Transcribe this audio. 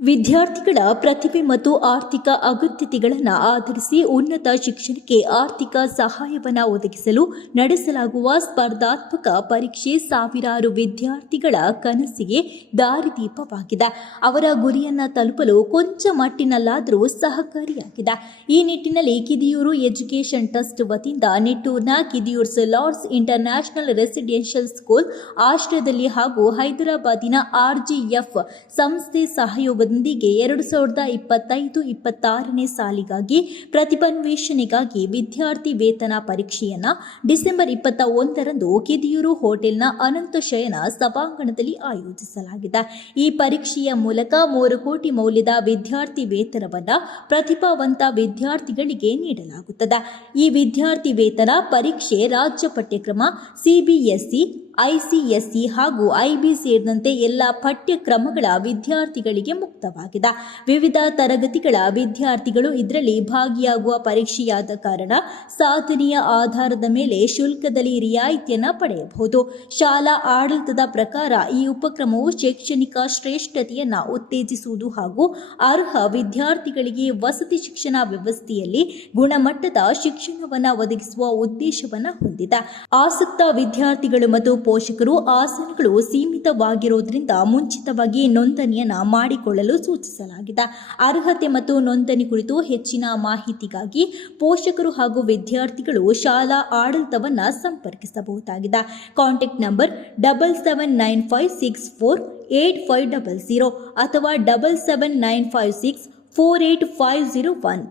ವಿದ್ಯಾರ್ಥಿಗಳ ಪ್ರತಿಭೆ ಮತ್ತು ಆರ್ಥಿಕ ಅಗತ್ಯತೆಗಳನ್ನು ಆಧರಿಸಿ ಉನ್ನತ ಶಿಕ್ಷಣಕ್ಕೆ ಆರ್ಥಿಕ ಸಹಾಯವನ್ನು ಒದಗಿಸಲು ನಡೆಸಲಾಗುವ ಸ್ಪರ್ಧಾತ್ಮಕ ಪರೀಕ್ಷೆ ಸಾವಿರಾರು ವಿದ್ಯಾರ್ಥಿಗಳ ಕನಸಿಗೆ ದಾರಿದೀಪವಾಗಿದೆ. ಅವರ ಗುರಿಯನ್ನು ತಲುಪಲು ಕೊಂಚ ಮಟ್ಟಿನಲ್ಲಾದರೂ ಸಹಕಾರಿಯಾಗಿದೆ. ಈ ನಿಟ್ಟಿನಲ್ಲಿ ಕಿದಿಯೂರು ಎಜುಕೇಷನ್ ಟ್ರಸ್ಟ್ ವತಿಯಿಂದ ನಿಟ್ಟೂರ್ನ Kidiyur's Lords International Residential School ಆಶ್ರಯದಲ್ಲಿ ಹಾಗೂ ಹೈದರಾಬಾದಿನ ಆರ್ಜಿಎಫ್ ಸಂಸ್ಥೆ ಸಹಯೋಗದೊಂದಿಗೆ ಎರಡು ಸಾವಿರದ ಇಪ್ಪತ್ತೈದು, ಇಪ್ಪತ್ತಾರನೇ ಸಾಲಿಗಾಗಿ ಪ್ರತಿಭನ್ವೇಷಣೆಗಾಗಿ ವಿದ್ಯಾರ್ಥಿ ವೇತನ ಪರೀಕ್ಷೆಯನ್ನ ಡಿಸೆಂಬರ್ ಇಪ್ಪತ್ತ ಒಂದರಂದು ಕಿದಿಯೂರು ಹೋಟೆಲ್ನ ಅನಂತ ಶಯನ ಸಭಾಂಗಣದಲ್ಲಿ ಆಯೋಜಿಸಲಾಗಿದೆ. ಈ ಪರೀಕ್ಷೆಯ ಮೂಲಕ ಮೂರು ಕೋಟಿ ಮೌಲ್ಯದ ವಿದ್ಯಾರ್ಥಿ ವೇತನವನ್ನ ಪ್ರತಿಭಾವಂತ ವಿದ್ಯಾರ್ಥಿಗಳಿಗೆ ನೀಡಲಾಗುತ್ತದೆ. ಈ ವಿದ್ಯಾರ್ಥಿ ವೇತನ ಪರೀಕ್ಷೆ ರಾಜ್ಯ ಪಠ್ಯಕ್ರಮ ಸಿಬಿಎಸ್ಇ ಐಸಿಎಸ್ಇ ಹಾಗೂ ಐಬಿ ಸೇರಿದಂತೆ ಎಲ್ಲ ಪಠ್ಯಕ್ರಮಗಳ ವಿದ್ಯಾರ್ಥಿಗಳಿಗೆ ಮುಕ್ತವಾಗಿದೆ. ವಿವಿಧ ತರಗತಿಗಳ ವಿದ್ಯಾರ್ಥಿಗಳು ಇದರಲ್ಲಿ ಭಾಗಿಯಾಗುವ ಪರೀಕ್ಷೆಯಾದ ಕಾರಣ ಸಾಧನೆಯ ಆಧಾರದ ಮೇಲೆ ಶುಲ್ಕದಲ್ಲಿ ರಿಯಾಯಿತಿಯನ್ನು ಪಡೆಯಬಹುದು. ಶಾಲಾ ಆಡಳಿತದ ಪ್ರಕಾರ ಈ ಉಪಕ್ರಮವು ಶೈಕ್ಷಣಿಕ ಶ್ರೇಷ್ಠತೆಯನ್ನು ಉತ್ತೇಜಿಸುವುದು ಹಾಗೂ ಅರ್ಹ ವಿದ್ಯಾರ್ಥಿಗಳಿಗೆ ವಸತಿ ಶಿಕ್ಷಣ ವ್ಯವಸ್ಥೆಯಲ್ಲಿ ಗುಣಮಟ್ಟದ ಶಿಕ್ಷಣವನ್ನು ಒದಗಿಸುವ ಉದ್ದೇಶವನ್ನು ಹೊಂದಿದೆ. ಆಸಕ್ತ ವಿದ್ಯಾರ್ಥಿಗಳು ಮತ್ತು ಪೋಷಕರು ಆಸನಗಳು ಸೀಮಿತವಾಗಿರುವುದರಿಂದ ಮುಂಚಿತವಾಗಿ ನೋಂದಣಿಯನ್ನು ಮಾಡಿಕೊಳ್ಳಲು ಸೂಚಿಸಲಾಗಿದೆ. ಅರ್ಹತೆ ಮತ್ತು ನೋಂದಣಿ ಕುರಿತು ಹೆಚ್ಚಿನ ಮಾಹಿತಿಗಾಗಿ ಪೋಷಕರು ಹಾಗೂ ವಿದ್ಯಾರ್ಥಿಗಳು ಶಾಲಾ ಆಡಳಿತವನ್ನು ಸಂಪರ್ಕಿಸಬಹುದಾಗಿದೆ. Contact number double seven nine five six four eight five double zero ಅಥವಾ double seven nine five six four eight five zero one